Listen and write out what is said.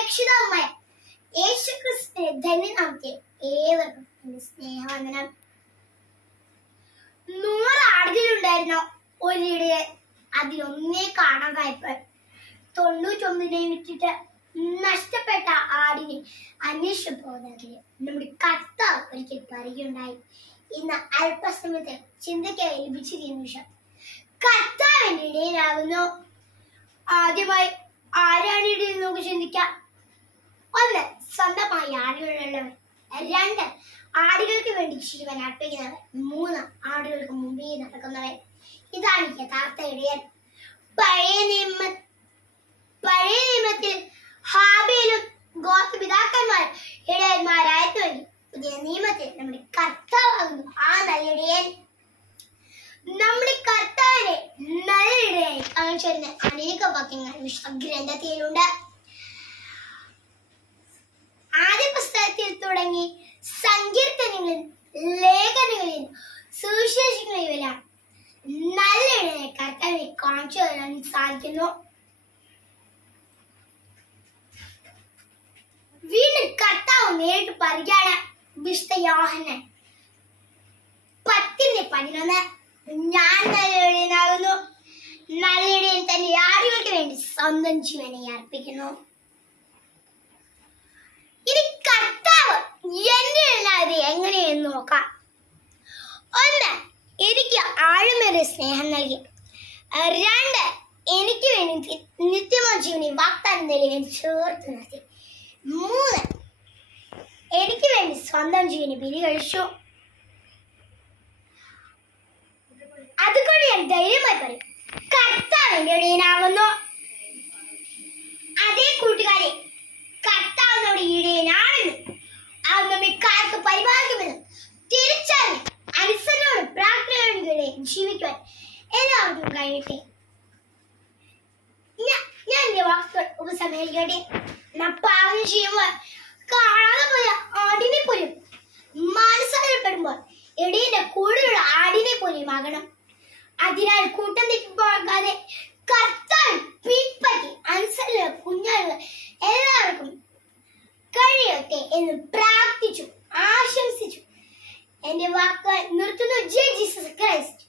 രക്ഷിതാവുമായ യേശുക്രിസ്തുവിന്റെ ധന്യനാമത്തിൽ ഏവർക്കും എന്റെ സ്നേഹവന്ദനം. 100 ആടുകളുണ്ടായിരുന്ന ഒരിടയൻ അതിലൊന്നേ കാണാതായപ്പോൾ 99 വിറ്റിട്ട് നഷ്ടപ്പെട്ട ആടിനെ അന്വേഷിച്ചു പോകുന്നതിൽ നമ്മുടെ കർത്താവ് ഒരിക്കൽ പറയുകയുണ്ടായി. ഇന്ന് അല്പസമയത്തെ ചിന്തയ്ക്കായി ലഭിച്ചിരിക്കുന്ന നിമിഷം കർത്താവിന്റെ ഇടയനാകുന്നു. ആദ്യമായി ആരാണ് ഇടയിൽ നമുക്ക് ചിന്തിക്കാം. 1, സ്വന്തമായി ആടുകളുള്ളവർ. 2, ആടുകൾക്ക് വേണ്ടി ജീവൻ അർപ്പിക്കുന്നവർ. 3, ആടുകൾക്ക് മുമ്പേ നടക്കുന്നവർ. ഇതാണ് യഥാർത്ഥ ഇടയൻ. പഴയ നിയമത്തിൽ ഹാബേലും ഗോത്രപിതാക്കന്മാരും ഇടയന്മാരായിരുന്നുവെങ്കിൽ പുതിയ നിയമത്തിൽ നമ്മുടെ കർത്താവാകുന്നു ആ നല്ല ഇടയൻ. നമ്മുടെ കർത്താവിനെ നല്ല ഇടയായി കാണിച്ചിരുന്ന അനേക വാക്യങ്ങൾ വിശുദ്ധഗ്രന്ഥത്തിലുണ്ട്. ആദ്യ പുസ്തകത്തിൽ തുടങ്ങി സങ്കീർത്തനങ്ങളിൽ, ലേഖനങ്ങളിൽ, സുവിശേഷങ്ങളിലെല്ലാം നല്ല ഇടയെ കർത്താവിനെ കാണിച്ചു തരാൻ സാധിക്കുന്നു. വീണ്ടും കർത്താവ് നേരിട്ട് പറയുകയാണ്. വിശുദ്ധ യോഹന്നാൻ 10:11 ഞാൻ നല്ല ഇടയനാകുന്നു. നല്ല ഇടയൻ തന്റെ ആടുകൾക്ക് വേണ്ടി സ്വന്തം ജീവനെ അർപ്പിക്കുന്നു. ഇനി കർത്താവ് എന്റെ ഇടയനായത് എങ്ങനെയെന്ന് നോക്കാം. 1, എനിക്ക് ആഴമേറിയ സ്നേഹം നൽകി. 2, എനിക്ക് വേണ്ടി നിത്യമായ ജീവനെ വാഗ്ദാനം നൽകി ചേർത്ത് നിർത്തി. 3, എനിക്ക് വേണ്ടി സ്വന്തം ജീവനെ ബലി കഴിച്ചു. അതുകൊണ്ട് ഞാൻ ധൈര്യമായി പറയും, കർത്താവിന്റെ ഇടയനാകുന്നു. അതേ കൂട്ടുകാരെ, കർത്താവ് നമ്മുടെ ഇടയനാണെന്നും അത് നമ്മെ കാലത്ത് പരിപാലിക്കുമെന്നും തിരിച്ചറിഞ്ഞ് അനുസരണയോടും പ്രാർത്ഥനയോടും ജീവിക്കുവാൻ എല്ലാവർക്കും കഴിയട്ടെ. ഞാൻ എന്റെ വാക്കുകൾ ഉപസംഹരിക്കട്ടെ. നാം പാപം ചെയ്യുമ്പോൾ കാണാതെ പോയ ആടിനെ പോലും മാനസാന്തരപ്പെടുമ്പോൾ ഇടയന്റെ കൂടെയുള്ള ആടിനെ പോലും ആകണം. അതിനാൽ കൂട്ടം തെറ്റിപ്പോകാതെ കർത്താവ് പിൻപറ്റി അനുസരണ കുഞ്ഞാളുകൾ എല്ലാവർക്കും കഴിയട്ടെ എന്ന് പ്രാർത്ഥിച്ചു, ആശംസിച്ചു എന്റെ വാക്കുകൾ നിർത്തുന്നു. ജയ് ജീസസ് ക്രൈസ്റ്റ്.